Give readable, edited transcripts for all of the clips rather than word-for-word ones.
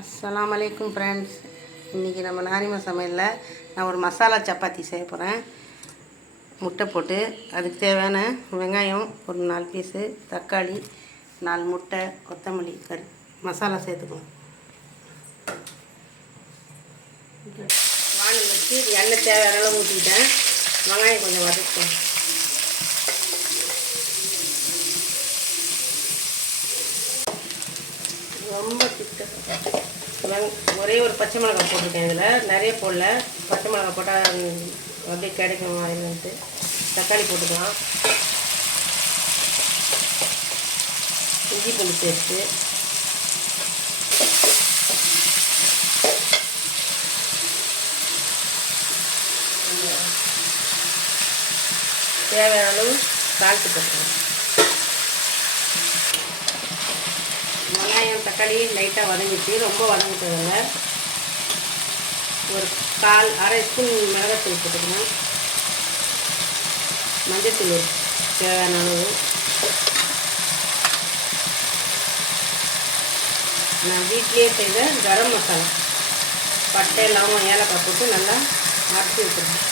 அஸ்ஸலாமு அலைக்கும் ஃப்ரெண்ட்ஸ். இன்றைக்கி நம்ம நாரிமா சமையலில் நான் ஒரு மசாலா சப்பாத்தி செய்ய போகிறேன். முட்டை போட்டு அதுக்கு தேவையான வெங்காயம் ஒரு 4 பீஸு, தக்காளி 4 முட்டை, கொத்தமல்லி மசாலா சேர்த்துக்குவோம். வானல் வச்சு எண்ணெய் தேவையான அளவு ஊற்றிக்கிட்டேன். வெங்காயம் கொஞ்சம் வதக்குவோம். ரொம்ப திட்ட ஒரே ஒரு பச்சை மிளகாய் போட்டிருக்கேன். இதில் நிறைய போடல. பச்சை மிளகாய் போட்டால் அப்படியே கிடைக்கும் வாயிலிருந்து. தக்காளி போட்டுக்கலாம். இஞ்சி பூண்டு பேஸ்ட்டு, தேவையான அளவு சால்ட்டு போட்டுக்கலாம். வெங்காயம் தக்காளி லைட்டாக வதங்கிச்சு, ரொம்ப வதங்கிட்டதில்ல. ஒரு அரை ஸ்பூன் மிளகாத்தூள் போட்டுக்கணும். மஞ்சத்தூள் தேவையான அளவு. நான் வீட்டிலே செய்த கரம் மசாலா, பட்டை லவங்கம் ஏலக்காய் போட்டு நல்லா அரைச்சி வச்சுருக்கேன்.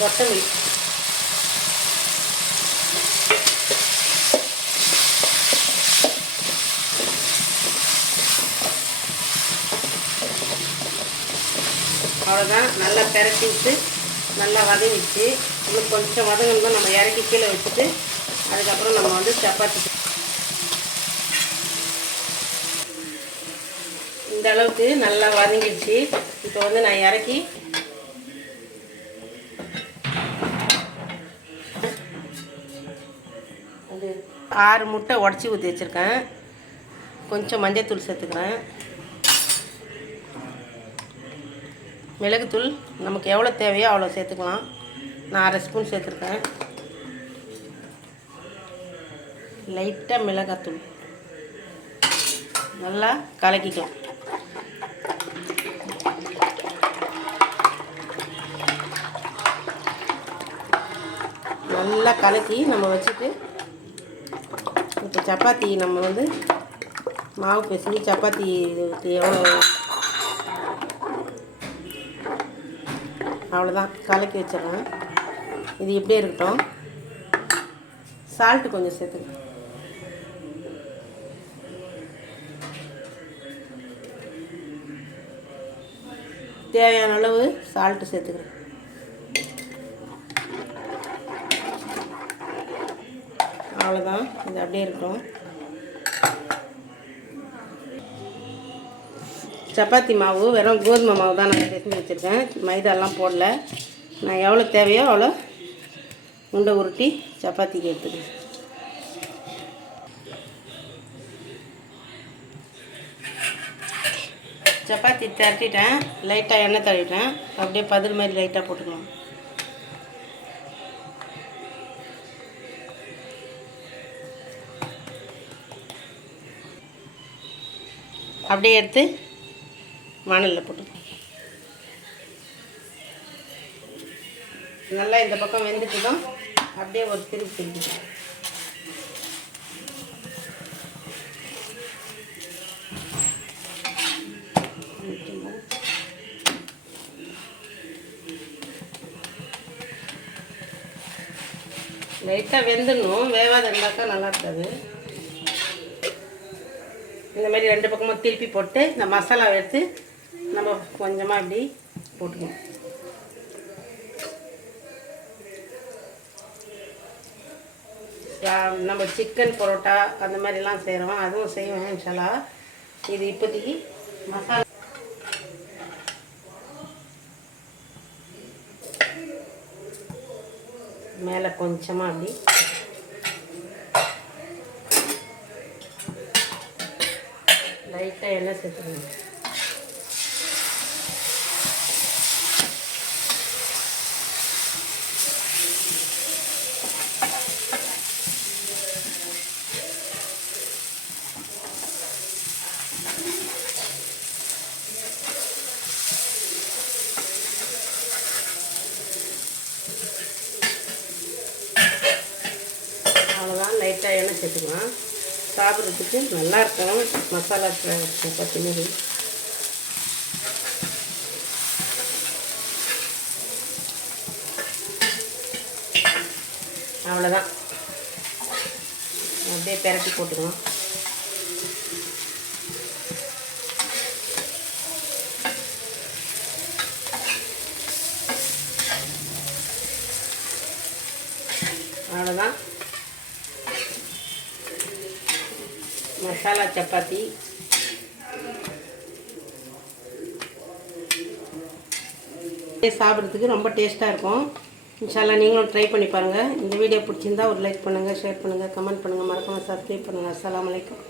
கொத்தமல்லி, அவ்வளோதான். நல்லா பெரட்டி விட்டு நல்லா வதங்கிச்சு. இன்னும் கொஞ்சம் வதங்கணும். நம்ம இறக்கி கீழே வச்சுட்டு அதுக்கப்புறம் நம்ம சப்பாத்தி இந்த அளவுக்கு நல்லா வதங்கிடுச்சு. இப்போ நான் இறக்கி அது 6 முட்டை உடச்சி ஊற்றி வச்சுருக்கேன். கொஞ்சம் மஞ்சத்தூள் சேர்த்துக்கிறேன். மிளகுத்தூள் நமக்கு எவ்வளோ தேவையோ அவ்வளோ சேர்த்துக்கலாம். நான் அரை ஸ்பூன் சேர்த்துருக்கேன். லைட்டாக மிளகாத்தூள் நல்லா கலக்கிக்கலாம். நல்லா கலக்கி நம்ம வச்சுட்டு இப்போ சப்பாத்தி நம்ம மாவு பிசைஞ்சு சப்பாத்தி எவ்வளோ அவ்வளோதான் கலக்கி வச்சிடறேன். இது இப்படியே இருக்கட்டும். சால்ட்டு கொஞ்சம் சேர்த்துக்கலாம். தேவையான அளவு சால்ட்டு சேர்த்துக்கிறேன். அவ்வளோதான், இது அப்படியே இருக்கட்டும். சப்பாத்தி மாவு வெறும் கோதுமை மாவு தான் நான் செஞ்சு வச்சுருக்கேன். மைதாலாம் போடல. நான் எவ்வளோ தேவையோ அவ்வளோ உண்டை உருட்டி சப்பாத்திக்கு எடுத்துக்கிறேன். சப்பாத்தி திரட்டிட்டேன். லைட்டாக எண்ணெய் தடவிட்டேன். அப்படியே பதில் மாதிரி லைட்டாக போட்டுக்கலாம். அப்படியே எடுத்து வானலில் போட்டுக்கலாம். நல்லா இந்த பக்கம் வெந்துட்டு தான் அப்படியே ஒரு திருப்பிக்கலாம். லைட்டாக வெந்துடணும். வேவாத இருந்தாக்கா நல்லா இருக்காது. இந்த மாதிரி 2 பக்கமும் திருப்பி போட்டு இந்த மசாலாவை எடுத்து நம்ம கொஞ்சமாக இப்படி போட்டுக்கணும். நம்ம சிக்கன் பரோட்டா அந்த மாதிரிலாம் செய்கிறோம், அதுவும் செய்வேன் இன்ஷால்லா. இது இப்போதைக்கு மசாலா மேலே கொஞ்சமாக அப்படி லைட்டாக எண்ணெய் சேர்த்துக்கணும். அவ்வளோதான். லைட்டாக எண்ணெய் வெங்காயம் சேர்த்துக்கலாம். சாப்பிட்றதுக்கு நல்லாயிருக்கும் மசாலா சப்பாத்தி மாரி. அவ்வளோதான், அப்படியே பெரட்டி போட்டுக்கலாம். அவ்வளோதான், மசாலா சப்பாத்தி. சாப்பிட்றதுக்கு ரொம்ப டேஸ்ட்டாக இருக்கும். இன்ஷால்லா நீங்களும் ட்ரை பண்ணி பாருங்கள். இந்த வீடியோ பிடிச்சிருந்தா ஒரு லைக் பண்ணுங்கள், ஷேர் பண்ணுங்கள், கமெண்ட் பண்ணுங்கள், மறக்காமல் சப்ஸ்கிரைப் பண்ணுங்கள். அஸ்ஸலாமு அலைக்கும்.